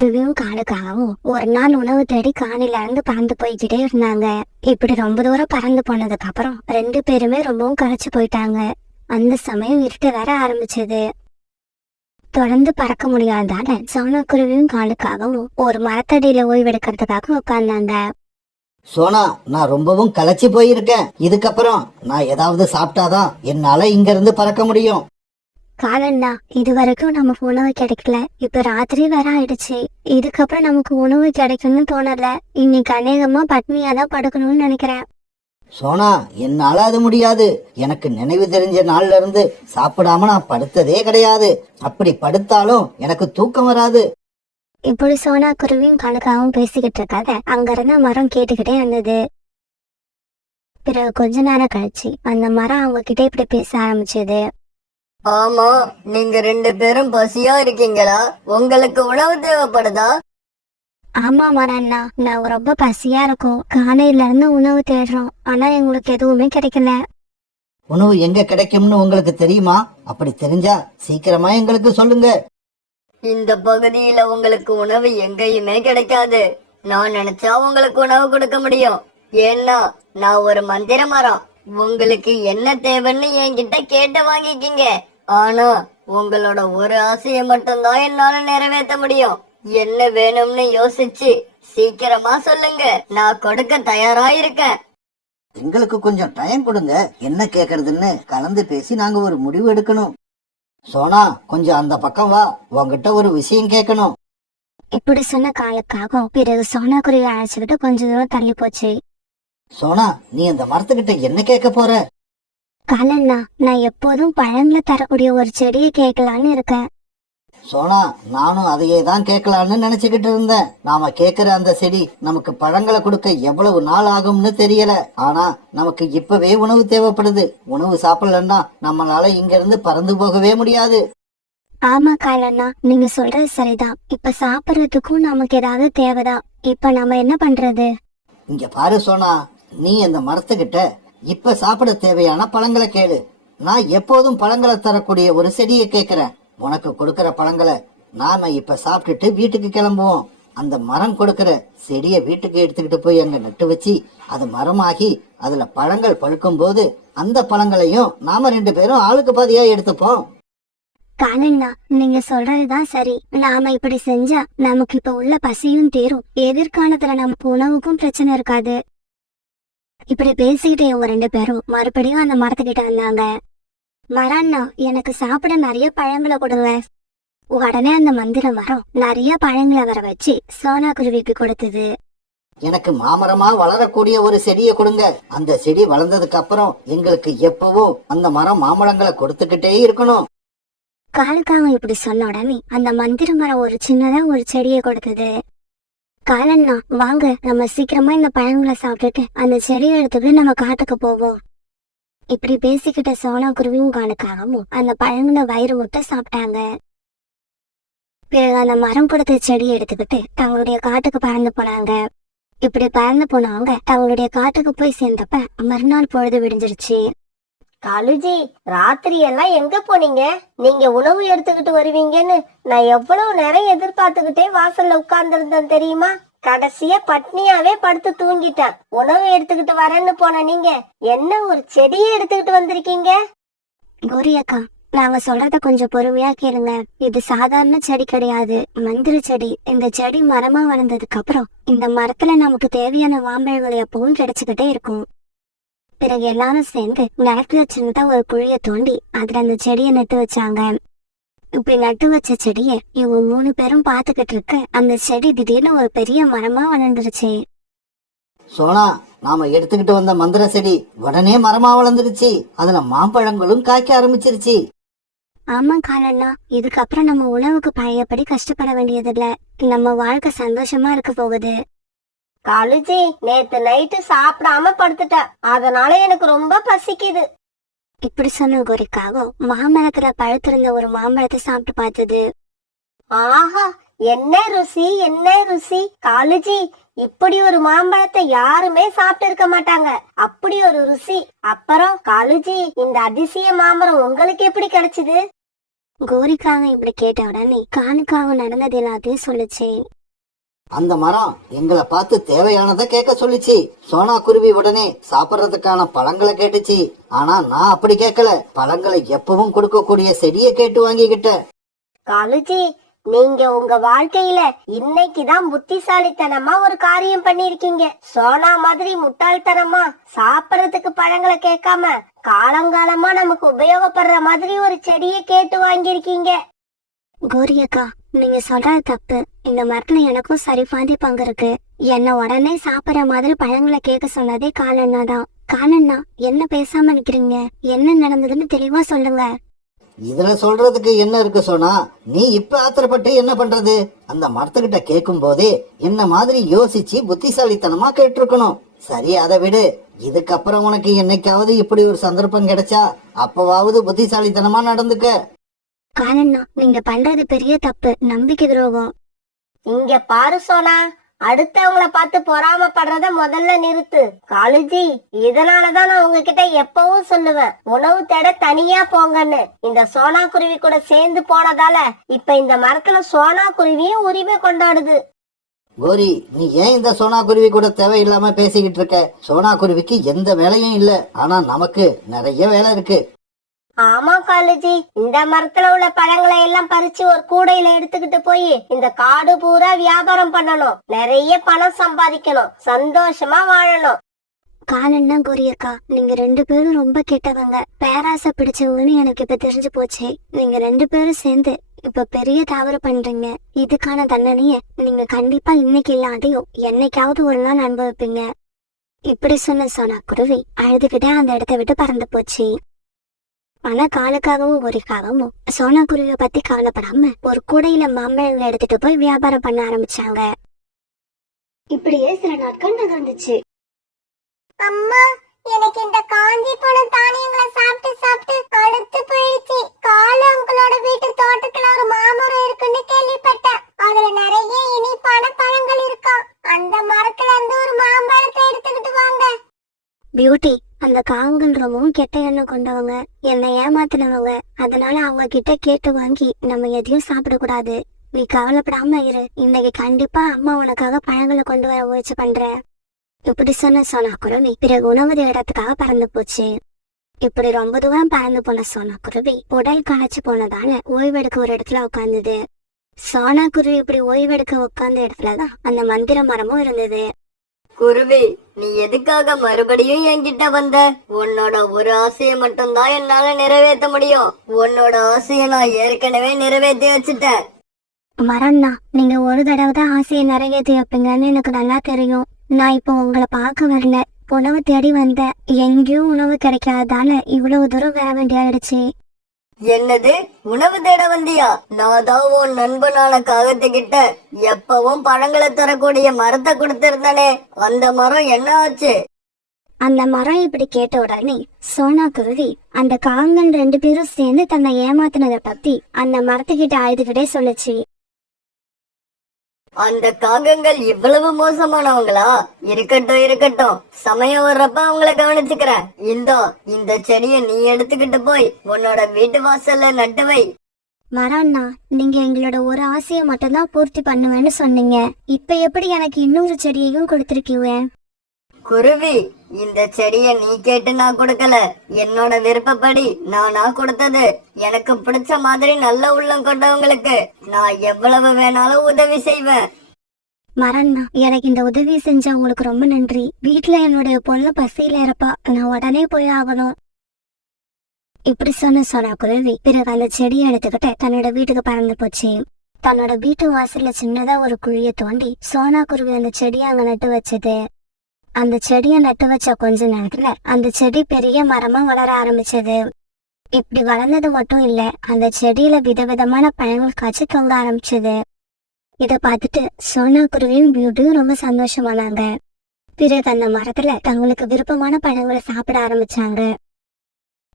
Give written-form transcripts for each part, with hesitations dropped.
இதுவும் காலுக்காகவும் ஒரு நாள் உணவு தேடி காணில இருந்து பறந்து போய்கிட்டே இருந்தாங்க. இப்படி ரொம்ப தூரம் பறந்து போனதுக்கு அப்புறம் 2 பேருமே ரொம்பவும் களைச்சு போயிட்டாங்க. அந்த சமயம் இருட்ட வேற ஆரம்பிச்சது. தொடர்ந்து பறக்க முடியாதால சோனாக்குருவியும் காலுக்காகவும் ஒரு மரத்தடியில ஓய்வெடுக்கிறதுக்காக உட்கார்ந்தாங்க. சோனா, நான் ரொம்பவும் களைச்சு போயிருக்கேன். இதுக்கப்புறம் நான் ஏதாவது சாப்பிட்டாதான் என்னால இங்க இருந்து பறக்க முடியும். காலண்ணா, இது வரைக்கும் நமக்கு உணவு கிடைக்கல. இப்ப ராத்திரி வேற ஆயிடுச்சு. இதுக்கப்புறம் நமக்கு உணவு கிடைக்கும்னு தோணல. இன்னைக்கு அநேகமா பட்னியாதான் படுக்கணும்னு நினைக்கிறேன். சோனா, என்னால அது முடியாது. எனக்கு நினைவு தெரிஞ்ச நாள்ல இருந்து சாப்பிடாம நான் படுத்ததே கிடையாது. அப்படி படுத்தாலும் எனக்கு தூக்கம் வராது. இப்படி சோனா குருவியும் காலுக்காகவும் பேசிக்கிட்டு இருக்காத அங்க இருந்த மரம் கேட்டுக்கிட்டே இருந்தது. பிறகு கொஞ்ச நேரம் கழிச்சு அந்த மரம் அவங்க கிட்ட இப்படி பேச ஆரம்பிச்சது. ஆமா, நீங்க 2 பேரும் பசியா இருக்கீங்களா? உங்களுக்கு உணவு தேவைப்படுதா? ஆமா மரண்ணா, நான் ரொம்ப பசியா இருக்கோம். காலையில இருந்து உணவு தேடுறோம். ஆனா எங்களுக்கு எதுவுமே கிடைக்கல. உணவு எங்க கிடைக்கும்னு உங்களுக்கு தெரியுமா? அப்படி தெரிஞ்சா சீக்கிரமா எங்களுக்கு சொல்லுங்க. இந்த பகுதியில உங்களுக்கு உணவு எங்கேயுமே கிடைக்காது. நான் நினைச்சா உங்களுக்கு உணவு கொடுக்க முடியும். ஏன்னா நான் ஒரு மந்திர மரம். உங்களுக்கு என்ன தேவைன்னு என்கிட்ட கேட்டு வாங்கிக்கிங்க. ஆனா உங்களோட ஒரு ஆசையை மட்டும்தான் என்னால நிறைவேற்ற முடியும். என்ன வேணும்னு யோசிச்சு சீக்கிரமா சொல்லுங்க. நான் கொடுக்க தயாரா இருக்கேன். எங்களுக்கு கொஞ்சம் டைம் கொடுங்க. என்ன கேக்குறதுன்னு கலந்து பேசி நாங்க ஒரு முடிவு எடுக்கணும். சோனா, கொஞ்சம் அந்த பக்கம் வா. உன்கிட்ட ஒரு விஷயம் கேட்கணும். இப்படி சொன்ன காலுக்காகவும் பிறகு சோனா குருவி அழைச்சுக்கிட்டு கொஞ்ச தூரம் தள்ளி போச்சு. சோனா, நீ அந்த மரத்துக்கிட்ட என்ன கேட்க போற? காலண்ணா, நான் எப்போதும் பழங்களை தரக்கூடிய ஒரு செடியை கேட்கலான்னு இருக்கேன். சோனா, நானும் அதையே தான் கேட்கலான்னு நினைச்சுக்கிட்டு இருந்தேன். நாம கேக்குற அந்த செடி நமக்கு பழங்களை கொடுக்க எவ்வளவு நாள் ஆகும்னு தெரியல. ஆனா நமக்கு இப்பவே உணவு தேவைப்படுது. உணவு சாப்பிடலன்னா நம்மளால இங்க இருந்து பறந்து போகவே முடியாது. ஆமா காலண்ணா, நீங்க சொல்றது சரிதான். இப்ப சாப்பிடறதுக்கும் நமக்கு ஏதாவது தேவைதான். இப்ப நாம என்ன பண்றது? இங்க பாரு சோனா, நீ அந்த மரத்துக்கிட்ட இப்ப சாப்பிட தேவையான பழங்களை கேளு. நான் எப்போதும் பழங்களை தரக்கூடிய ஒரு செடியை கேக்குறேன். உனக்கு கொடுக்கற பழங்களை நாம இப்ப சாப்பிட்டுட்டு வீட்டுக்கு கிளம்புவோம். அந்த மரம் கொடுக்கற செடியை வீட்டுக்கு எடுத்துக்கிட்டு போய் அங்க நட்டு வச்சு அது மரமாகி அதுல பழங்கள் பழுக்கும் போது அந்த பழங்களையும் நாம 2 பேரும் ஆளுக்கு பாதியா எடுத்துப்போம். காலண்ணா, நீங்க சொல்றதுதான் சரி. நாம இப்படி செஞ்சா நமக்கு இப்ப உள்ள பசியும் தீரும். எதிர்காலத்துல நமக்கு உணவுக்கும் பிரச்சனை இருக்காது. இப்படி பேசிக்கிட்டே இவங்க 2 பேரும் மறுபடியும் அந்த மரத்துக்கிட்ட வந்தாங்க. மரண்ணா, எனக்கு சாப்பிட நிறைய பழங்களை கொடுங்க. உடனே அந்த மந்திர மரம் நிறைய பழங்களை வர வச்சு சோனா குருவிக்கு கொடுத்தது. எனக்கு மாமரமா வளரக்கூடிய ஒரு செடியை கொடுங்க. அந்த செடி வளர்ந்ததுக்கு அப்புறம் எங்களுக்கு எப்பவும் அந்த மரம் மாம்பழங்களை கொடுத்துக்கிட்டே இருக்கணும். காலுக்காகவும் இப்படி சொன்ன உடனே அந்த மந்திர மரம் ஒரு சின்னதா ஒரு செடியை கொடுத்தது. காலண்ணா, வாங்க நம்ம சீக்கிரமா இந்த பழங்களை சாப்பிட்டுட்டு அந்த செடியை எடுத்துக்கிட்டு நம்ம காட்டுக்கு போவோம். இப்படி பேசிக்கிட்ட சோனா குருவியும் காலுக்காகவும் அந்த பழங்களை வயிறு முட்டை சாப்பிட்டாங்க. பிறகு அந்த மரம் கொடுத்த செடியை எடுத்துக்கிட்டு தங்களுடைய காட்டுக்கு பறந்து போனாங்க. இப்படி பறந்து போனவங்க தங்களுடைய காட்டுக்கு போய் சேர்ந்தப்ப மறுநாள் பொழுது விடிஞ்சிருச்சு. காலுஜி, ராத்திரி எல்லாம் எங்க போனீங்க? நீங்க உணவு எடுத்துக்கிட்டு வருவீங்கன்னு நான் எவ்வளவு நேரம் எதிர்பார்த்துக்கிட்டே வாசல்ல உட்கார்ந்துருந்தேன் தெரியுமா? கடைசியா பட்னியாவே படுத்து தூங்கிட்டேன். உணவு எடுத்துக்கிட்டு வரேன்னு போன நீங்க என்ன ஒரு செடியை எடுத்துக்கிட்டு வந்திருக்கீங்க? கோரி அக்கா, நாங்க சொல்றத கொஞ்சம் பொறுமையா கேளுங்க. இது சாதாரண செடி கிடையாது, மந்திர செடி. இந்த செடி மரமா வளர்ந்ததுக்கு அப்புறம் இந்த மரத்துல நமக்கு தேவையான மாம்பழங்கள் எப்பவும் கிடைச்சுக்கிட்டே இருக்கும். பிறகு எல்லாரும் சேர்ந்து நிலத்துல சின்னதா ஒரு குழிய தோண்டி அதுல அந்த செடியை நட்டு வச்சாங்க. இப்படி நட்டு வச்ச செடிய இவங்க 3 பேரும் பாத்துக்கிட்டு இருக்க அந்த செடி திடீர்னு ஒரு பெரிய மரமா வளர்ந்துருச்சு. சோனா, நாம எடுத்துக்கிட்டு வந்த மந்திர செடி உடனே மரமா வளர்ந்துருச்சு. அதுல மாம்பழங்களும் காய்க்க ஆரம்பிச்சிருச்சு. ஆமா காலண்ணா, இதுக்கப்புறம் நம்ம உணவுக்கு பழையபடி கஷ்டப்பட வேண்டியதில்ல. நம்ம வாழ்க்கை சந்தோஷமா இருக்க போகுது. காலுஜி, நேத்து நைட்டு சாப்பிடாம படுத்துட்டேன். அதனால எனக்கு ரொம்ப பசிக்குது. இப்படி சொன்ன கோரிக்காக மாமரத்துல பழுத்திருந்த ஒரு மாம்பழத்தை சாப்பிட்டு பார்த்தது. ஆஹா, என்ன ருசி, என்ன ருசி! காலுஜி, இப்படி ஒரு மாம்பழத்தை யாருமே சாப்பிட்டு இருக்க மாட்டாங்க. அப்படி ஒரு ருசி. அப்புறம் காலுஜி, இந்த அதிசய மாமரம் உங்களுக்கு எப்படி கிடைச்சது? கோரிக்காக இப்படி கேட்ட உடனே காலுக்காக நடந்தது எல்லாத்தையும் சொல்லுச்சு. அந்த மரம் எங்களை பார்த்து தேவையானதை கேட்க சொல்லிச்சு. சோனா குருவி உடனே சாப்பிடறதுக்கான பழங்களை கேட்டுச்சு. ஆனா நான் அப்படி கேட்கல. பழங்களை எப்பவும் கொடுக்கக்கூடிய செடியை கேட்டு வாங்கிக்கிட்டேன். காலுஜி, நீங்க உங்க வாழ்க்கையில இன்னைக்குதான் புத்திசாலித்தனமா ஒரு காரியம் பண்ணிருக்கீங்க. சோனா மாதிரி முட்டாள்தனமா சாப்பிடறதுக்கு பழங்களை கேட்காம காலங்காலமா நமக்கு உபயோகப்படுற மாதிரி ஒரு செடியை கேட்டு வாங்கியிருக்கீங்க. கோரி அக்கா, நீங்க சொல்றது தப்பு. இந்த மரத்துல எனக்கும் சரி பாதி பங்கு இருக்கு. என்ன உடனே சாப்பிடுற மாதிரி பழங்களை கேட்க சொன்னதே காலண்ணா தான். காலண்ணா, என்ன பேசாம நிக்கிறீங்க? என்ன நடந்ததுன்னு தெளிவா சொல்லுங்க. இதுல சொல்றதுக்கு என்ன இருக்கு சோனா? நீ இப்ப ஆத்திரப்பட்டு என்ன பண்றது? அந்த மரத்துக்கிட்ட கேட்கும் போதே என்ன மாதிரி யோசிச்சு புத்திசாலித்தனமா கேட்டிருக்கணும். சரி, அதை விடு. இதுக்கப்புறம் உனக்கு என்னைக்காவது இப்படி ஒரு சந்தர்ப்பம் கிடைச்சா அப்பவாவது புத்திசாலித்தனமா நடந்துக்க. காலண்ணா, நீங்க பண்றது பெரிய தப்பு, நம்பிக்கை துரோகம். இங்க பாரு சோனா, அடுத்தவங்கள பார்த்து பொறாமப்படுறத முதல்ல நிறுத்து. காலுஜி, இதனாலதான் நான் உங்ககிட்ட எப்பவும் சொல்லுவேன், உணவு தேட தனியா போங்கன்னு. இந்த சோனா குருவி கூட சேர்ந்து போனதால இப்ப இந்த மரத்துல சோனா குருவியும் உரிமை கொண்டாடுது. கோரி, நீ ஏன் இந்த சோனா குருவி கூட தேவையில்லாம பேசிக்கிட்டு இருக்க? சோனா குருவிக்கு எந்த வேலையும் இல்ல. ஆனா நமக்கு நிறைய வேலை இருக்கு. ஆமா காலுஜி, இந்த மரத்துல உள்ள பழங்களை எல்லாம் பறிச்சு ஒரு கூடையில எடுத்துக்கிட்டு போய் இந்த காடு பூரா வியாபாரம் பண்ணணும். நிறைய பணம் சம்பாதிக்கணும், சந்தோஷமா வாழணும். காலண்ணா, கோரி அக்கா, நீங்க 2 பேரும் ரொம்ப கெட்டவங்க, பேராசை பிடிச்சவங்கன்னு எனக்கு இப்ப தெரிஞ்சு போச்சு. நீங்க 2 பேரும் சேர்ந்து இப்ப பெரிய தவறு பண்றீங்க. இதுக்கான தண்டனைய நீங்க கண்டிப்பா இன்னைக்கு இல்லாட்டியும் என்னைக்காவது ஒரு நாள் அனுபவிப்பீங்க. இப்படி சொன்ன சோனா குருவி அழுதுகிட்டே அந்த இடத்த விட்டு பறந்து போச்சு. ஆனா காலுக்காகவும் கோரிக்காகவும் சோனா குருவியை பத்தி கவலைப்படாம ஒரு கூடையில மாம்பழங்களை எடுத்துட்டு போய் வியாபாரம் பண்ண ஆரம்பிச்சாங்க. இப்படியே சில நாட்கள் நகர்ந்துச்சு. அம்மா, எனக்கு இந்த காஞ்சி போன தானியங்களை சாப்பிட்டு சாப்பிட்டு அழுத்து போயிடுச்சு. காலு உங்களோட வீட்டு தோட்டத்துல ஒரு மாமரம் இருக்குன்னு கேள்விப்பட்டேன். அதுல நிறைய இனிப்பான பழங்கள் இருக்கும். அந்த மரத்துல இருந்து ஒரு மாம்பழத்தை எடுத்துக்கிட்டு வாங்க. பியூட்டி, அந்த காங்கள் ரொம்பவும் கெட்ட எண்ணம் கொண்டவங்க, என்னை ஏமாத்தினவங்க. அதனால அவங்க கிட்ட கேட்டு வாங்கி நம்ம எதையும் சாப்பிடக்கூடாது. நீ கவலைப்படாம இரு. இன்னைக்கு கண்டிப்பா அம்மா உனக்காக பழங்களை கொண்டு வர முயற்சி பண்றேன். இப்படி சொன்ன சோனா குருவி பிறகு உணவு இடத்துக்காக பறந்து போச்சு. இப்படி ரொம்ப தூரம் பறந்து போன சோனா குருவி உடல் களைச்சு போனதால ஓய்வெடுக்க ஒரு இடத்துல உட்கார்ந்தது. சோனா குருவி இப்படி ஓய்வெடுக்க உட்கார்ந்த இடத்துலதான் அந்த மந்திர மரமும் இருந்தது. குருவி, நீ எதுக்காக மறுபடியும் என்கிட்ட வந்த? உன்னோட ஒரு ஆசையை மட்டும்தான் என்னால நிறைவேற்ற முடியும். உன்னோட ஆசையை நான் ஏற்கனவே நிறைவேற்றி வச்சுட்டேன். மரண்ணா, நீங்க ஒரு தடவை தான் ஆசையை நிறைவேற்றி வைப்பீங்கன்னு எனக்கு நல்லா தெரியும். நான் இப்போ உங்களை பார்க்க வரல, உணவு தேடி வந்தேன். எங்கேயும் உணவு கிடைக்காததால இவ்வளவு தூரம் வர வேண்டியாயிடுச்சு. என்னது, உணவு தேட வந்தியா? நான் தான் உன் நண்பனான காகத்துக்கிட்ட எப்பவும் பழங்களை தரக்கூடிய மரத்தை கொடுத்திருந்தானே, அந்த மரம் என்ன ஆச்சு? அந்த மரம் இப்படி கேட்ட உடனே சோனா குருவி அந்த காங்கள் 2 பேரும் சேர்ந்து தன்னை ஏமாத்தினதை பத்தி அந்த மரத்துக்கிட்ட அழுதுகிட்டே சொல்லுச்சு. அந்த காகங்கள் இவ்வளவு மோசமானவங்களா? இருக்கட்டும் இருக்கட்டும், சமயம் வர்றப்ப அவங்கள கவனிச்சுக்கிறேன். இந்த செடியை நீ எடுத்துக்கிட்டு போய் உன்னோட வீட்டு வாசல்ல நட்டு வை. மரண்ணா, நீங்க எங்களோட ஒரு ஆசையை மட்டும்தான் பூர்த்தி பண்ணுவேன்னு சொன்னீங்க. இப்ப எப்படி எனக்கு இன்னொரு செடியையும் கொடுத்திருக்கீங்க? குருவி, இந்த செடிய நீ கேட்டு நான் கொடுக்கல, என்னோட விருப்பப்படி நானா கொடுத்தது. எனக்கு பிடிச்ச மாதிரி நல்ல உள்ளம் கொண்டவங்களுக்கு நான் எவ்வளவு வேணாலும் உதவி செய்வேன். மரண்ணா, எனக்கு இந்த உதவி செஞ்ச உங்களுக்கு ரொம்ப நன்றி. வீட்டுல என்னுடைய பொண்ணு பசியில இருப்பா, நான் உடனே போய் ஆகணும். இப்படி சொன்ன சோனா குருவி பிறகு அந்த செடியை எடுத்துக்கிட்டு தன்னோட வீட்டுக்கு பறந்து போச்சு. தன்னோட வீட்டு வாசல்ல சின்னதா ஒரு குழிய தோண்டி சோனா குருவி அந்த செடியை அங்க நட்டு வச்சது. அந்த செடியை நட்டு வச்ச கொஞ்ச நேரத்துல அந்த செடி பெரிய மரமா வளர ஆரம்பிச்சது. இப்படி வளர்ந்தது மட்டும் இல்ல, அந்த செடியில விதவிதமான பழங்கள் காய்ச்சி தொங்க ஆரம்பிச்சது. இத பார்த்துட்டு சோனா குருவியும் பியூட்டியும் ரொம்ப சந்தோஷமானாங்க. பிறகு அந்த மரத்துல தங்களுக்கு விருப்பமான பழங்களை சாப்பிட ஆரம்பிச்சாங்க.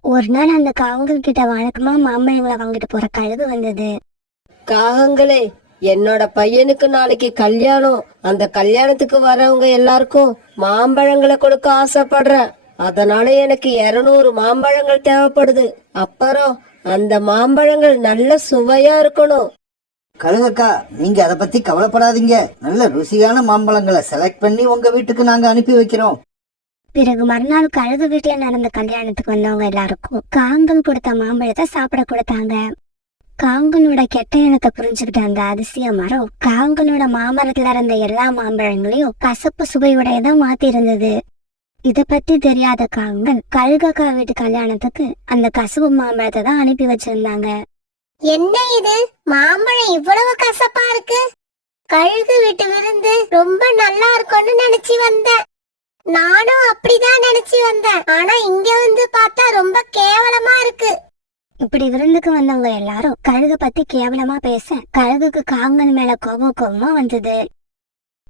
ஒரு நாள் அந்த காகங்கள் கிட்ட வழக்கமா மாம்பழங்களை வாங்கிட்டு போற கழுகு வந்தது. காகங்களே, என்னோட பையனுக்கு நாளைக்கு கல்யாணம். அந்த கல்யாணத்துக்கு வரவங்க எல்லாருக்கும் மாம்பழங்களை கொடுக்க ஆசைப்படுறேன். அதனால எனக்கு 200 மாம்பழங்கள் தேவைப்படுது. அப்புறம் அந்த மாம்பழங்கள் நல்ல சுவையா இருக்கணும். கழுகக்கா, நீங்க அதை பத்தி கவலைப்படாதீங்க. நல்ல ருசியான மாம்பழங்களை செலக்ட் பண்ணி உங்க வீட்டுக்கு நாங்க அனுப்பி வைக்கிறோம். பிறகு மறுநாள் கழுகு வீட்டுல நடந்த கல்யாணத்துக்கு வந்தவங்க எல்லாருக்கும் காங்கல் கொடுத்த மாம்பழத்தை சாப்பிட கொடுத்தாங்க. காங்கனோட கெட்ட எண்ணத்தை புரிஞ்சுக்கிட்ட அந்த அதிசய மரம் காங்கனோட மாமரத்துல இருந்த எல்லா மாம்பழங்களையும் கசப்பு சுவையுடையதான் மாத்தி இருந்தது. இத பத்தி தெரியாத காங்கல் கழுகக்கா வீட்டு கல்யாணத்துக்கு அந்த கசப்பு மாம்பழத்தை தான் அனுப்பி வச்சிருந்தாங்க. என்ன இது, மாம்பழம் இவ்வளவு கசப்பா இருக்கு? கழுகு வீட்டு விருந்து ரொம்ப நல்லா இருக்கும்னு நினைச்சு வந்தேன். நானும் அப்படிதான் நினைச்சு வந்தேன். ஆனா இங்க வந்து பார்த்தா ரொம்ப கேவலமா இருக்கு. இப்படி விருந்துக்கு வந்தவங்க எல்லாரும் கழுகு பத்தி கேவலமா பேச கழுகுக்கு காங்கல் மேல கோபமா வந்தது.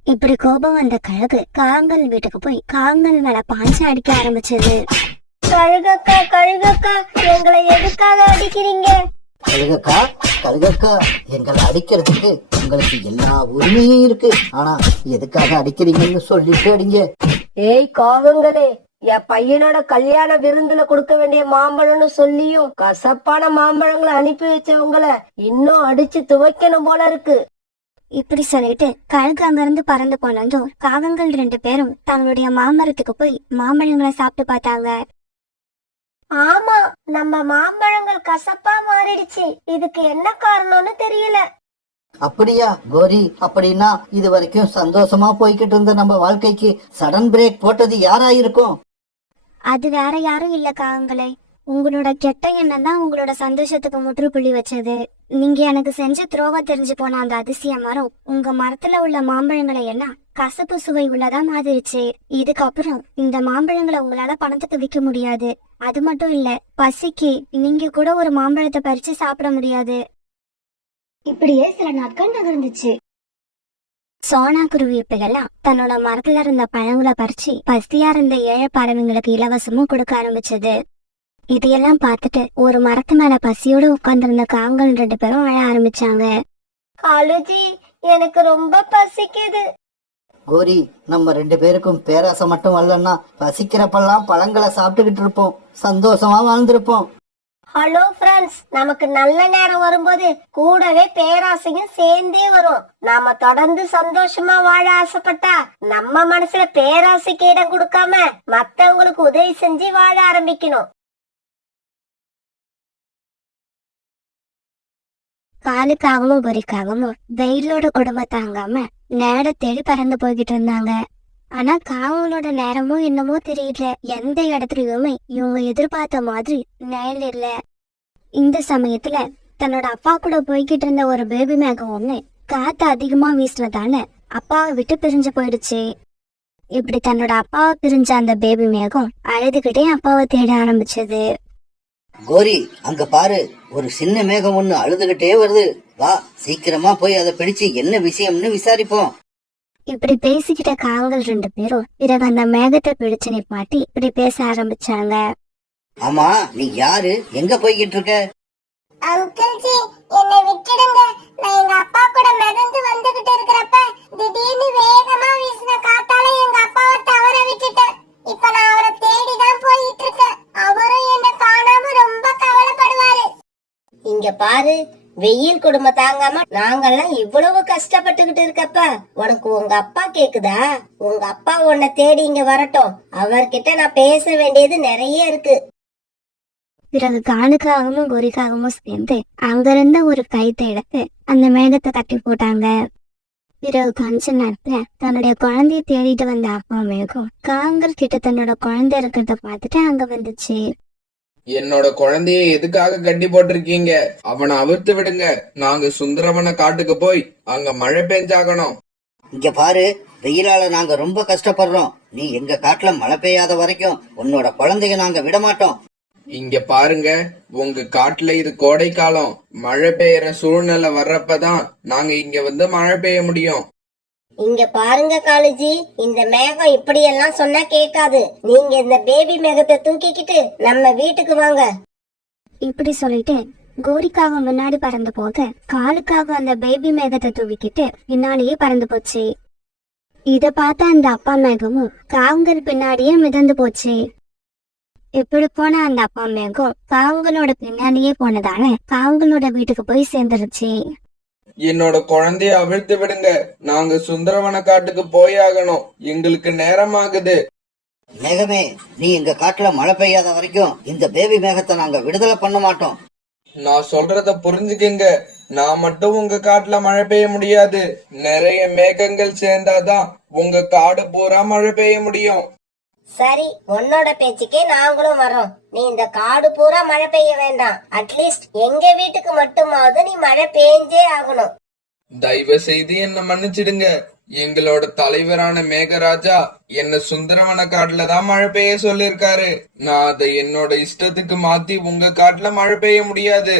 இப்படி கோபம் வந்த கழுகு காங்கல் வீட்டுக்கு போய் காங்கல் மேல பாஞ்சு அடிக்க ஆரம்பிச்சது. கழுகக்கா, கழுகக்கா, எங்களை எதுக்காக அடிக்கிறீங்க? கழுகக்கா, கழுகக்கா, எங்களை அடிக்கிறதுக்கு உங்களுக்கு எல்லா உரிமையும் இருக்கு. ஆனா எதுக்காக அடிக்கிறீங்கன்னு சொல்லிட்டு அடிங்க. ஏய் காகங்களே, என் பையனோட கல்யாண விருந்துல கொடுக்க வேண்டிய மாம்பழம்னு சொல்லியும் கசப்பான மாம்பழங்களை அனுப்பி வச்சவங்கள இன்னும் அடிச்சு துவைக்கணும் போல இருக்கு. இப்படி சொல்லிட்டு கழுகு அங்கிருந்து பறந்து போனதும் காகங்கள் 2 பேரும் தங்களுடைய மாமரத்துக்கு போய் மாம்பழங்களை சாப்பிட்டு பார்த்தாங்க. ஆமா, நம்ம மாம்பழங்கள் கசப்பா மாறிடுச்சு. இதுக்கு என்ன காரணம்னு தெரியல. அப்படியா கோரி? அப்படின்னா இது வரைக்கும் சந்தோஷமா போய்கிட்டு இருந்த நம்ம வாழ்க்கைக்கு சடன் பிரேக் போட்டது யாரா இருக்கும்? அது வேற யாரும் இல்ல காகங்களே, உங்களோட கெட்ட எண்ணம் தான் உங்களோட சந்தோஷத்துக்கு முற்றுப்புள்ளி வச்சது. நீங்க எனக்கு செஞ்ச துரோகம் தெரிஞ்சு போன அந்த அதிசய மரம் உங்க மரத்துல உள்ள மாம்பழங்களை எல்லாம் கசப்பு சுவை உள்ளதா மாறிடுச்சு. இதுக்கப்புறம் இந்த மாம்பழங்களை உங்களால பணத்துக்கு விற்க முடியாது. அது மட்டும் இல்ல, பசிக்கு நீங்க கூட ஒரு மாம்பழத்தை பறிச்சு சாப்பிட முடியாது. இப்படியே சில நாட்கள் நகர்ந்துச்சு. சோனா குருவி இப்பெல்லாம் தன்னோட மரத்துல இருந்த பழங்களை பறிச்சு பசியா இருந்த ஏழை பறவைங்களுக்கு இலவசமும் கொடுக்க ஆரம்பிச்சது. இதையெல்லாம் பார்த்துட்டு ஒரு மரத்து மேல பசியோடு உட்கார்ந்திருந்த காங்கல் 2 பேரும் அழ ஆரம்பிச்சாங்க. காலுஜி, எனக்கு ரொம்ப பசிக்குது. கோரி, நம்ம 2 பேருக்கும் பேராசை மட்டும் வரலன்னா பசிக்கிறப்பெல்லாம் பழங்களை சாப்பிட்டுக்கிட்டு இருப்போம், சந்தோஷமா வாழ்ந்திருப்போம். ஹலோ ஃப்ரெண்ட்ஸ், நமக்கு நல்ல நேரம் வரும்போது கூடவே பேராசையும் சேர்ந்தே வரும். நாம தொடர்ந்து சந்தோஷமா வாழ ஆசைப்பட்டா நம்ம மனசுல பேராசைக்கு இடம் கொடுக்காம மத்தவங்களுக்கு உதவி செஞ்சு வாழ ஆரம்பிக்கணும். காலுக்காகவும் பொறிக்காகவும் வெயிலோட கொடுமை தாங்காம நேர தேடி பறந்து போய்கிட்டு இருந்தாங்க. ஆனா காவங்களோட நேரமும் என்னமோ தெரியல, எந்த இடத்துலயுமே இவங்க எதிர்பார்த்த மாதிரி நேரம் இல்ல. இந்த சமயத்துல தன்னோட அப்பா கூட போய்கிட்டு இருந்த ஒரு பேபி மேகம் ஒண்ணு காத்து அதிகமா வீசினதால அப்பாவை விட்டு பிரிஞ்சு போயிடுச்சு. இப்படி தன்னோட அப்பாவை பிரிஞ்ச அந்த பேபி மேகம் அழுதுகிட்டே அப்பாவை தேட ஆரம்பிச்சது. கோரி, அங்க பாரு, ஒரு சின்ன மேகம் ஒண்ணு அழுதுகிட்டே வருது. வா, சீக்கிரமா போய் அதை பிடிச்சு என்ன விஷயம்னு விசாரிப்போம். இப்படி பேசிக்கிட்ட காவங்கள் 2 பேரும் பிறகு அந்த மேகத்தை பிடிச்சு நிப்பாட்டி இப்படி பேச ஆரம்பிச்சாங்க. ஆமா, நீ யாரு? எங்க போய்கிட்டு இருக்க? அங்கிள் ஜி, என்னை விட்டுடுங்க. நான் எங்க அப்பா கூட மிதந்து வந்துகிட்டு இருக்கிறப்ப திடீர்னு வேகமா வீசின காத்தால எங்க அப்பாவை தவற விட்டுட்டேன். இப்ப நான் அவரை தேடி தான் போயிட்டு இருக்கேன். அவரும் என்ன காணாம ரொம்ப கவலைப்படுவாரு. இங்க பாரு, வெயில் கொடுமை தாங்காம நாங்கெல்லாம் இவ்வளவு கஷ்டப்பட்டுக்கிட்டு இருக்கப்ப உனக்கு உங்க அப்பா கேக்குதா? உங்க அப்பா உன்னை தேடி இங்க வரட்டும். அவர்கிட்ட நான் பேச வேண்டியது நிறைய இருக்கு. பிறகு காணுக்காகவும் பொறிக்காகவும் சேர்ந்து அங்கிருந்த ஒரு கைத்தை எடுத்து அந்த மேகத்தை தட்டி போட்டாங்க. பிறகு கொஞ்ச நேரத்துல தன்னுடைய குழந்தைய தேடிட்டு வந்த அப்பா மேகம் காங்கல் கிட்ட தன்னோட குழந்தை இருக்கிறத பார்த்துட்டு அங்க வந்துச்சு. என்னோட குழந்தைய எதுக்காக கட்டி போட்டிருக்கீங்க? அவனை அவிர்த்து விடுங்க. நாங்க சுந்தரவன காட்டுக்கு போய் அங்க மழை பெஞ்சாகணும். இங்க பாரு, வெயிலால நாங்க ரொம்ப கஷ்டப்படுறோம். நீ எங்க காட்டுல மழை பெய்யாத வரைக்கும் உன்னோட குழந்தைய நாங்க விட மாட்டோம். இங்க பாருங்க, உங்க காட்டுல இது கோடை காலம். மழை பெய்யற சூழ்நிலை வர்றப்பதான் நாங்க இங்க வந்து மழை பெய்ய முடியும். இங்க பாருங்க காலேஜி, இந்த மேகம் இப்படி எல்லாம் சொன்னா கேட்காது. நீங்க இந்த பேபி மேகத்தை தூக்கிக்கிட்டு நம்ம வீட்டுக்கு வாங்க. இப்படி சொல்லிட்டு கோரிக்காக முன்னாடி பறந்து போக காலுக்காக அந்த பேபி மேகத்தை தூக்கிக்கிட்டு பின்னாடியே பறந்து போச்சு. இத பார்த்த அந்த அப்பா மேகமும் காங்கல் பின்னாடியே மிதந்து போச்சு. இப்படி போன அந்த அப்பா மேகம் காவங்களோட பின்னாடியே போனதால காவங்களோட வீட்டுக்கு போய் சேர்ந்துருச்சு. என்னோட குழந்தைய அவிழ்த்து விடுங்க. நாங்க சுந்தரவன காட்டுக்கு போயாகணும். எங்களுக்கு நேரம் ஆகுது. மேகமே, நீ எங்க காட்டுல மழை பெய்யாத வரைக்கும் இந்த பேபி மேகத்தை நாங்க விடுதலை பண்ண மாட்டோம். நான் சொல்றத புரிஞ்சுக்கங்க. நான் மட்டும் உங்க காட்டுல மழை பெய்ய முடியாது. நிறைய மேகங்கள் சேர்ந்தாதான் உங்க காடு பூரா மழை பெய்ய முடியும். சரி, உன்னோட பேச்சுக்கே நாங்களும் வரோம். நீ இந்த காடு பூரா மழை பெய்ய வேண்டாம். அட்லீஸ்ட் எங்க வீட்டுக்கு மட்டுமாவது நீ மழை பெஞ்சே ஆகணும். தயவு செய்து என்ன மன்னிச்சிடுங்க. எங்களோட தலைவரான மேகராஜா என்ன சுந்தரவன காட்டுல தான் மழை பெய்ய சொல்லிருக்காரு. நான் அதை என்னோட இஷ்டத்துக்கு மாத்தி உங்க காட்டுல மழை பெய்ய முடியாது.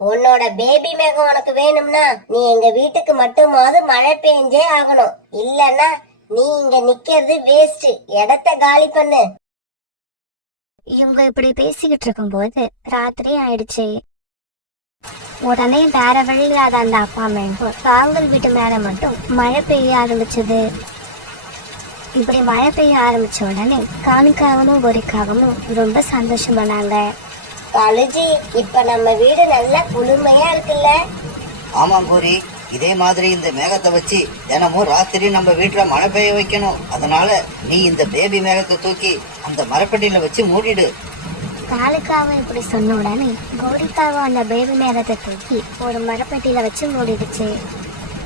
உன்னோட பேபி மேகம் உனக்கு வேணும்னா நீ எங்க வீட்டுக்கு மட்டுமாவது மழை பெஞ்சே ஆகணும். இல்லன்னா நீ இங்க நிக்கிறது வேஸ்ட். இடத்த காலி பண்ணு. இவங்க இப்படி பேசிக்கிட்டு இருக்கும்போது ராத்திரி ஆயிடுச்சு. உடனே வேற வழியில்லாத அந்த அப்பா மேகம் காவல் வீட்டு மேல மட்டும் மழை பெய்ய ஆரம்பிச்சது. இப்படி மழை பெய்ய ஆரம்பிச்ச உடனே காணுக்காகவும் கோரிக்காகவும் ரொம்ப சந்தோஷம் பண்ணாங்க. காலுஜி, இப்ப நம்ம வீடு நல்லா குளுமையா இருக்குல்ல? ஆமா கோரி, இதே மாதிரி இந்த மேகத்தை வச்சு தினமும் ராத்திரி நம்ம வீட்டுல மழை பெய்ய வைக்கணும். அதனால நீ இந்த பேபி மேகத்தை தூக்கி அந்த மரப்பெட்டியில வச்சு மூடிடு. காலுக்காவும் இப்படி சொன்ன உடனே கோரிக்காவும் அந்த பேபி மேகத்தை தூக்கி ஒரு மரப்பெட்டியில வச்சு மூடிடுச்சு.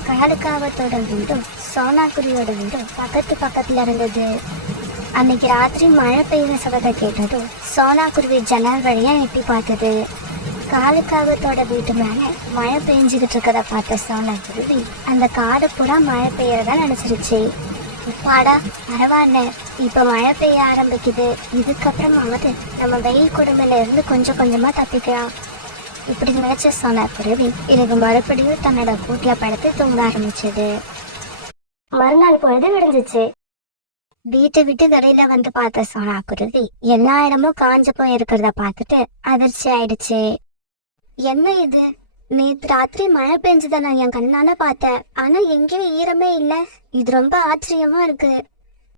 காலுக்காவத்தோட வீடும் சோனாக்குருவியோட வீடும் பக்கத்துல இருந்தது. அன்னைக்கு ராத்திரி மழை பெய்யுற சத்தத்தை கேட்டதும் சோனாக்குருவி ஜன்னல் வழியா எட்டி பார்த்தது. காலுக்காவத்தோட வீட்டு மேல மழை பெஞ்சுக்கிட்டு இருக்கிறத பார்த்த சோனாக்குருவி அந்த காடு பூரா மழை பெய்யறதா நினைச்சிருச்சு. உப்பாடா, பரவாயில்ல, இப்ப மழை பெய்ய ஆரம்பிக்குது. இதுக்கப்புறமாவது நம்ம வெயில் கொடுமையில இருந்து கொஞ்சம் கொஞ்சமா தப்பிக்கலாம். இப்படி நினைச்ச சோனாக்குருவி இதுக்கு மறுபடியும் தன்னோட கூட்டுல படுத்து தூங்க ஆரம்பிச்சது. மறுநாள் பொழுது விடிஞ்சிச்சு. வீட்டை விட்டு வெளியில வந்து பார்த்த சோனாக்குருவி எல்லா இடமும் காஞ்சு போய் இருக்கிறத பார்த்துட்டு அதிர்ச்சி ஆயிடுச்சு. என்ன இது, நேத்து ராத்திரி மழை பெஞ்சதை நான் என் கண்ணால பார்த்தேன். ஆனா எங்கேயும் ஈரமே இல்ல. இது ரொம்ப ஆச்சரியமா இருக்கு.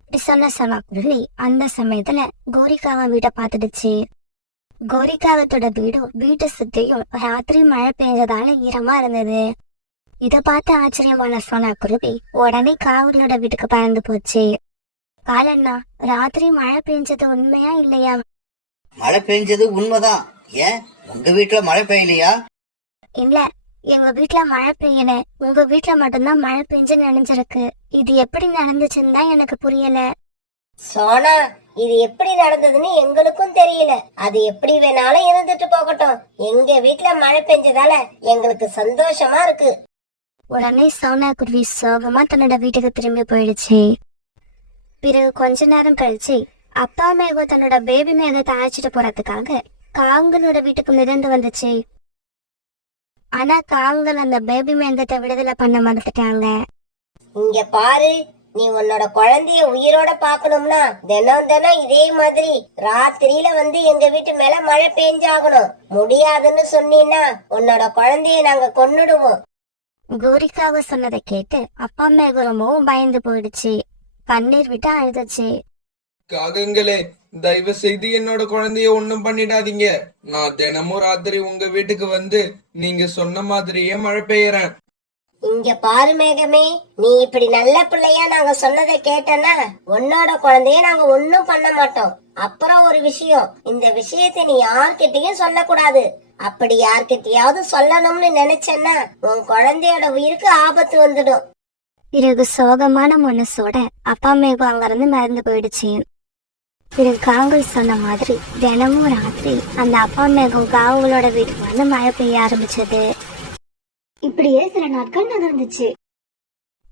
இப்படி சொன்ன சோனாக்குருவி அந்த சமயத்துல கோரிக்காவன் வீட்டை பார்த்துடுச்சு. கோரிக்காவத்தோட வீடும் வீட்டை சுத்தியும் ராத்திரி மழை பெஞ்சதால ஈரமா இருந்தது. இத பார்த்து ஆச்சரியமான சோனாக்குருவி உடனே காவலோட வீட்டுக்கு பறந்து போச்சு. காலண்ணா, ராத்திரி மழை பெஞ்சது உண்மையா இல்லையா? மழை பெஞ்சது உண்மைதான். ஏன் உங்க வீட்டுல மழை பெய்யலையா? இல்ல, எங்க வீட்டுல மழை பெய்யல. உங்க வீட்டுல மட்டும்தான் மழை பெஞ்சு நினைஞ்சிருக்கு. இது எப்படி நடந்துச்சுன்னு தான் எனக்கு புரியல. சோனா, இது எப்படி நடந்ததுன்னு எங்களுக்கும் தெரியல. அது எப்படி வேணாலும் இருந்துட்டு போகட்டும். எங்க வீட்டுல மழை பெஞ்சதால எங்களுக்கு சந்தோஷமா இருக்கு. உடனே சோனாக்குருவி சோகமா தன்னோட வீட்டுக்கு திரும்பி போயிடுச்சு. பிறகு கொஞ்ச நேரம் கழிச்சு அப்பா மேகம் தன்னோட பேபி மேகத்தை அழைச்சிட்டு போறதுக்காக காங்களோட வீட்டுக்கு மிதந்து வந்துச்சு. ஆனா காங்கள் அந்த பேபி மேகத்தை விடுதலை பண்ண மறந்துட்டாங்க. இங்க பாரு, நீ உன்னோட குழந்தைய உயிரோட பாக்கணும்னா தினம் தினம் இதே மாதிரி ராத்திரியில வந்து எங்க வீட்டு மேல மழை பெஞ்சாகணும். முடியாதுன்னு சொன்னீன்னா உன்னோட குழந்தைய நாங்க கொன்னுடுவோம். கோரிக்காக சொன்னதை கேட்டு அப்பா மேகம் ரொம்பவும் பயந்து போயிடுச்சு. கண்ணீர் விட்டு அழுதுச்சு. காகங்களே, தயவு செய்து என்னோட குழந்தைய ஒண்ணும் பண்ணிடாதீங்க. நான் தினமும் ராத்திரி உங்க வீட்டுக்கு வந்து நீங்க சொன்ன மாதிரியே மழை பெய்யறேன். இங்க பாரு மேகமே, நீ இப்படி நல்ல பிள்ளையா நாங்க சொன்னதை கேட்டனா உன்னோட குழந்தைய நாங்க ஒன்னும் பண்ண மாட்டோம். அப்புறம் ஒரு விஷயம், இந்த விஷயத்தை நீ யார்கிட்டயும் சொல்லக்கூடாது. அப்படி யார்கிட்டயாவது சொல்லணும்னு நினைச்சேன்னா உன் குழந்தையோட உயிருக்கு ஆபத்து வந்துடும். பிறகு சோகமான மனசோட அப்பா மேகம் அங்கிருந்து மறந்து போயிடுச்சு. பிறகு காங்கள் சொன்ன மாதிரி தினமும் ராத்திரி அந்த அப்பா மேகம் காவங்களோட வீட்டுக்கு வந்து மழை பெய்ய ஆரம்பிச்சது. இப்படியே சில நாட்கள் நகர்ந்துச்சு.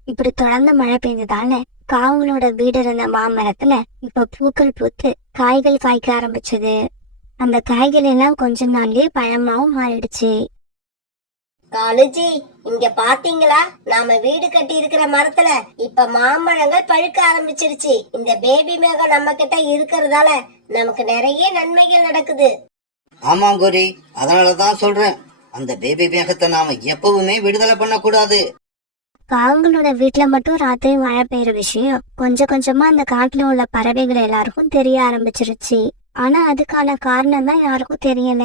இப்படி தொடர்ந்து மழை பெய்ஞ்சதால காவங்களோட வீடு இருந்த மாமரத்துல இப்ப பூக்கள் பூத்து காய்கள் காய்க்க ஆரம்பிச்சது. அந்த காய்கள் எல்லாம் கொஞ்ச நாள்லயே பழமாவும் மாறிடுச்சு. காலுஜி, இங்க பாத்தீங்களா, நாம வீடு கட்டி இருக்கிற மரத்துல இப்ப மாம்பழங்கள் பழுக்க ஆரம்பிச்சிருச்சு. இந்த பேபி மேகம் நம்ம கிட்ட இருக்கிறதால நமக்கு நிறைய நன்மைகள் நடக்குது. ஆமா கோரி, அதனாலதான் சொல்றேன், அந்த பேபி மேகத்தை நாம எப்பவுமே விடுதலை பண்ண கூடாது. காவங்களோட வீட்டுல மட்டும் ராத்திரி மழை பெய்யுற விஷயம் கொஞ்சம் கொஞ்சமா அந்த காட்டுல உள்ள பறவைகள் எல்லாருக்கும் தெரிய ஆரம்பிச்சிருச்சு. ஆனா அதுக்கான காரணம் தான் யாருக்கும் தெரியல.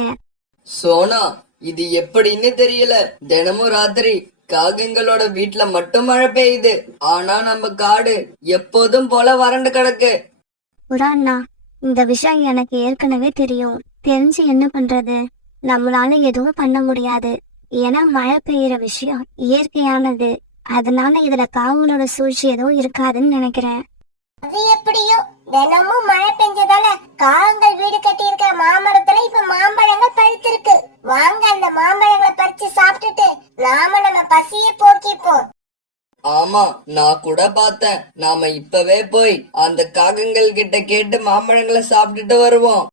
சோனா, இது எப்படின்னு தெரியல. தினமும் ராத்திரி காகங்களோட வீட்ல மட்டும் மழை பெய்யுது. ஆனா நம்ம காடு எப்போதும் போல வறண்டு கிடக்கு. புறாண்ணா, இந்த விஷயம் எனக்கு ஏற்கனவே தெரியும். தெரிஞ்சு என்ன பண்றது? நம்மளால எதுவும் பண்ண முடியாது. ஏன்னா மழை பெய்யுற விஷயம் இயற்கையானது. அதனால இதுல காவலோட சூழ்ச்சி எதுவும் இருக்காதுன்னு நினைக்கிறேன். அது எப்படியோ தினமும் மழை பெஞ்சதால காகங்கள் வீடு கட்டி இருக்கிற மாமரத்துல இப்ப மாம்பழங்கள் பழுத்திருக்கு. வாங்க அந்த மாம்பழங்களை பறிச்சு சாப்பிட்டுட்டு நம்ம பசிய போக்கிப்போம். ஆமா, நான் கூட பார்த்தேன். நாம இப்பவே போய் அந்த காகங்கள் கிட்ட கேட்டு மாம்பழங்களை சாப்பிட்டுட்டு வருவோம்.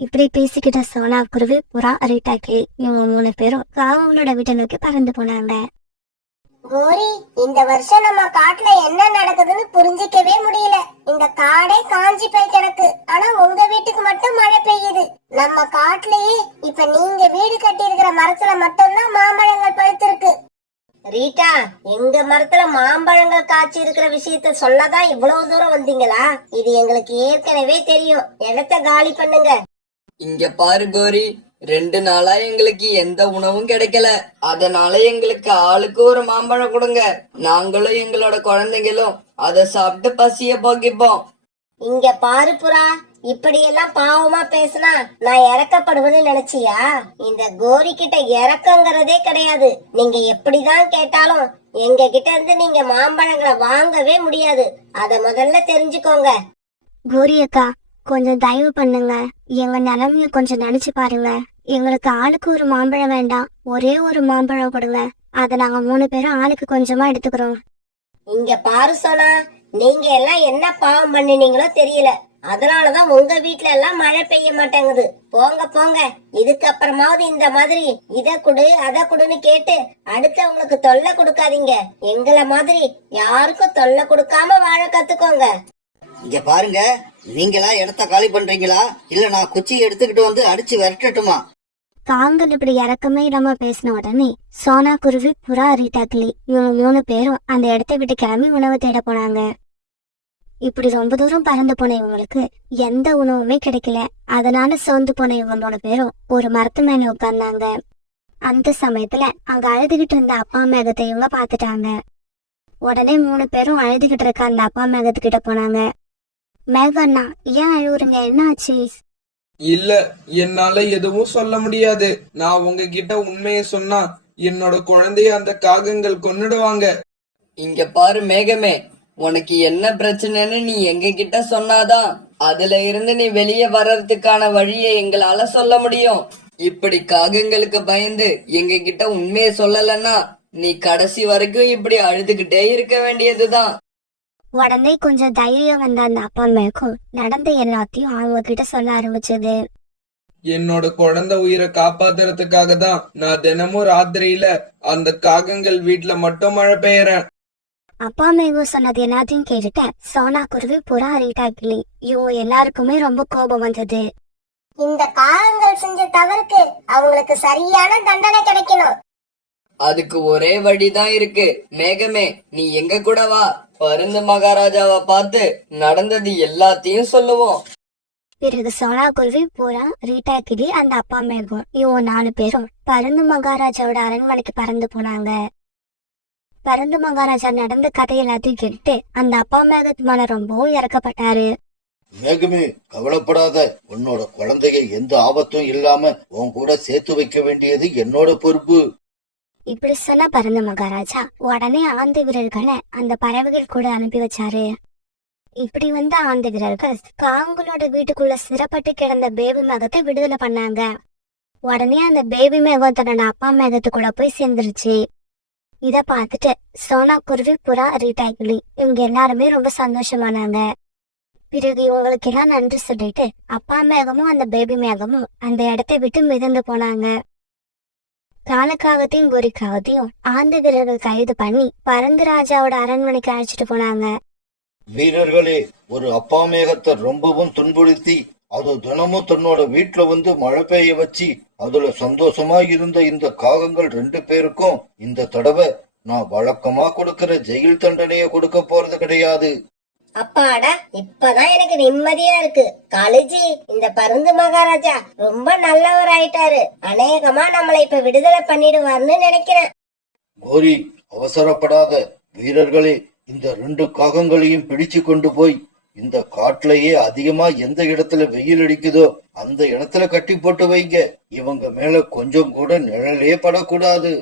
இப்படி பேசிக்கிட்ட சோனா, குருவி, புறா, ரிட்டாக்கி இவங்க 3 பேரும் காவலோட வீட்டை நோக்கி பறந்து போனாங்க. கோரி, இந்த வருஷம் நம்ம காட்டுல என்ன நடக்குதுன்னு புரிஞ்சிக்கவே முடியல. இந்த காடே காஞ்சி போய் கிடக்கு. ஆனா உங்க வீட்டுக்கு மட்டும் மழை பெய்யுது. நம்ம காட்டுலயே இப்ப நீங்க வீடு கட்டி இருக்கிற மரத்துல மட்டும்தான் மாம்பழங்கள் பழுத்திருக்கு. ரீட்டா, எங்க மரத்துல மாம்பழங்கள் காய்ச்சி இருக்கிற விஷயத்த சொல்லதான் இவ்வளவு தூரம் வந்தீங்களா? இது எங்களுக்கு ஏற்கனவே தெரியும். இடத்த காலி பண்ணுங்க. இங்க பாரு கோரி, 2 நாளா எங்களுக்கு எந்த உணவும் கிடைக்கல. அதனால எங்களுக்கு ஆளுக்கு ஒரு மாம்பழம் கொடுங்க. நாங்களும் எங்களோட குழந்தைங்களும் அதை சாப்பிட்டு பசிய போக்கிப்போம். இங்க பாரு புறா, இப்படியெல்லாம் பாவமா பேசினா நான் இறக்கப்படுவேன்னு நினைச்சியா? இந்த கோரி கிட்ட இறக்கங்கிறதே கிடையாது. நீங்க எப்படிதான் கேட்டாலும் எங்க கிட்ட இருந்து நீங்க மாம்பழங்களை வாங்கவே முடியாது. அத முதல்ல தெரிஞ்சுக்கோங்க. கோரி அக்கா, கொஞ்சம் தயவு பண்ணுங்க. எங்க நிலைமைய கொஞ்சம் நினைச்சு பாருங்க. எங்களுக்கு ஆளுக்கு ஒரு மாம்பழம் வேண்டாம், ஒரே ஒரு மாம்பழம் கொடுங்க. அதை நாங்க 3 பேரும் ஆளுக்கு கொஞ்சமா எடுத்துக்கிறோம். இங்க பாரு சோனா, நீங்க எல்லாம் என்ன பாவம் பண்ணினீங்களோ தெரியல. அதனாலதான் உங்க வீட்ல எல்லாம் மழை பெய்ய மாட்டேங்குது. போங்க போங்க. இதுக்கப்புறமாவது இந்த மாதிரி இத குடு அத குடுன்னு கேட்டு அடுத்தவங்களுக்கு தொல்லை கொடுக்காதீங்க. எங்களை மாதிரி யாருக்கும் தொல்லை கொடுக்காம வாழ கத்துக்கோங்க. இங்க பாருங்க, நீங்களா இடத்த காலி பண்றீங்களா இல்ல நான் குச்சி எடுத்துக்கிட்டு வந்து அடிச்சு விரட்டட்டுமா? காங்கள் இப்படி இறக்கமே இல்லாம பேசின உடனே சோனா, குருவி, புறா, ரிட்டாக்கிளி இவங்க 3 பேரும் அந்த இடத்தை விட்டு கிளம்பி உணவு தேட போனாங்க. இப்படி ரொம்ப தூரம் பறந்து போன இவங்களுக்கு எந்த உணவுமே கிடைக்கல. அதனால சோர்ந்து போன இவங்க 3 பேரும் ஒரு மரத்து மேல உட்கார்ந்தாங்க. அந்த சமயத்துல அங்க அழுதுகிட்டு இருந்த அப்பா மேகத்தை இவங்க பாத்துட்டாங்க. உடனே 3 பேரும் அழுதுகிட்டு இருக்க அந்த அப்பா மேகத்துக்கிட்ட போனாங்க. மேகண்ணா, ஏன் அழுவுறீங்க? என்ன ஆச்சு? இல்ல, என்னால எதுவும் சொல்ல முடியாது. நான் உங்ககிட்ட உண்மையை சொன்னா என்னோட குழந்தைய அந்த காகங்கள் கொன்னுடுவாங்க. இங்க பாரு மேகமே, உனக்கு என்ன பிரச்சனைன்னு நீ எங்க கிட்ட சொன்னாதான் அதுல இருந்து நீ வெளியே வர்றதுக்கான வழியை எங்களால சொல்ல முடியும். இப்படி காகங்களுக்கு பயந்து எங்க கிட்ட உண்மையை சொல்லலன்னா நீ கடைசி வரைக்கும் இப்படி அழுதுகிட்டே இருக்க வேண்டியதுதான். உடனே கொஞ்சம் தைரியம் வந்த அந்த அப்பா மேகம் நடந்த எல்லாத்தையும் அவங்க கிட்ட சொல்ல ஆரம்பிச்சது. என்னோட குழந்தை உயிரை காப்பாத்துறதுக்காக தான் நான் தினமும் ராத்திரியில அந்த காகங்கள் வீட்டுல மட்டும் மழை பெய்யறேன். அப்பா மேகம் சொன்னது எல்லாத்தையும் கேட்டுட்டு சோனா, குருவி, புறா, ரிட்டாக்கிளி இவங்க எல்லாருக்குமே ரொம்ப கோபம் வந்தது. இந்த காகங்கள் செஞ்ச தவறுக்கு அவங்களுக்கு சரியான தண்டனை கிடைக்கணும். அதுக்கு ஒரே வழிதான் இருக்கு. மேகமே, நீ எங்க கூட வா. பருந்து மகாராஜாவை பார்த்து நடந்தது எல்லாத்தையும் சொல்லுவோம். பிறகு சோனா, குருவி, புறா, ரிட்டாக்கிளி அந்த அப்பா மேகம் இவங்க 4 பேரும் பருந்து மகாராஜாவோட அரண்மனைக்கு பறந்து போனாங்க. பருந்து மகாராஜா நடந்த கதை எல்லாத்தையும் கேட்டு அந்த அப்பா மேகத்து மேல ரொம்பவும் இறக்கப்பட்டாரு. மேகமே, கவலைப்படாத. உன்னோட குழந்தைய எந்த ஆபத்தும் இல்லாம உன் கூட சேர்த்து வைக்க வேண்டியது என்னோட பொறுப்பு. இப்படி சொன்ன பருந்து மகாராஜா உடனே ஆந்தை வீரர்களை அந்த பறவைகள் கூட அனுப்பி வச்சாரு. இப்படி வந்த ஆந்தை வீரர்கள் காங்களோட வீட்டுக்குள்ள சிறப்பட்டு கிடந்த பேபி மேகத்தை விடுதலை பண்ணாங்க. உடனே அந்த பேபி மேகம் தன்னோட அப்பா மேகத்துக்குள்ள போய் சேர்ந்துருச்சு. இத பார்த்துட்டு சோனா, குருவி, புறா, ரிட்டாக்கிளி இவங்க எல்லாருமே ரொம்ப சந்தோஷமானாங்க. பிறகு இவங்களுக்கு எல்லாம் நன்றி சொல்லிட்டு அப்பா மேகமும் அந்த பேபி மேகமும் அந்த இடத்தை விட்டு மிதந்து போனாங்க. காலக்காகத்தையும் கோரிக்காகத்தையும் ஆந்த வீரர்கள் கைது பண்ணி பரந்து ராஜாவோட அரண்மனைக்கு அழைச்சிட்டு போனாங்க. வீரர்களே, ஒரு அப்பா மேகத்தை ரொம்பவும் துன்புறுத்தி அது தினமும் தன்னோட வீட்டுல வந்து மழை பெய்ய வச்சு அதுல சந்தோஷமா இருந்த இந்த காகங்கள் 2 பேருக்கும் இந்த தடவை நான் வழக்கமா கொடுக்கிற ஜெயில் தண்டனைய கொடுக்க போறது கிடையாது. அப்பாடா, இப்பதான் எனக்கு நிம்மதியா இருக்கு. காலுஜி, இந்த பருந்து மகாராஜா ரொம்ப நல்லவர் ஆயிட்டாரு. அநேகமா நம்மளை இப்ப விடுதலை பண்ணிடுவார்னு நினைக்கிறேன். கோரி, அவசரப்படாத. வீரர்களே, இந்த 2 காகங்களையும் பிடிச்சு கொண்டு போய் இந்த காட்டுலயே அதிகமா எந்த இடத்துல வெயில் அடிக்குதோ அந்த இடத்துல கட்டி போட்டு வைங்க. இவங்க மேல கொஞ்சம் கூட நிழலே படக்கூடாது.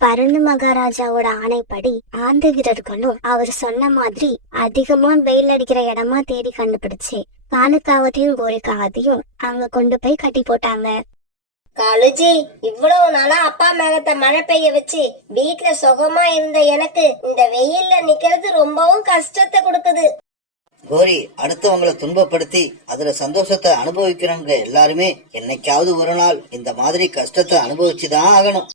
பருந்து மகாராஜாவோட ஆணைப்படி ஆந்தை வீரர்களும் அவர் சொன்ன மாதிரி அதிகமா வெயில் அடிக்கிற இடமா தேடி கண்டுபிடிச்சு காலுக்காகத்தையும் கோரிக்காகத்தையும் அங்க கொண்டு போய் கட்டி போட்டாங்க. காலுஜி, இவ்வளவு நாளா அப்பா மேகத்தை மழை பெய்ய வச்சு வீட்டுல சுகமா இருந்த எனக்கு இந்த வெயில்ல நிக்கிறது ரொம்பவும் கஷ்டத்தை கொடுக்குது. கோரி, அடுத்தவங்களை துன்பப்படுத்தி அதுல சந்தோஷத்தை அனுபவிக்கிறவங்க எல்லாருமே என்னைக்காவது ஒரு நாள் இந்த மாதிரி கஷ்டத்தை அனுபவிச்சுதான் ஆகணும்.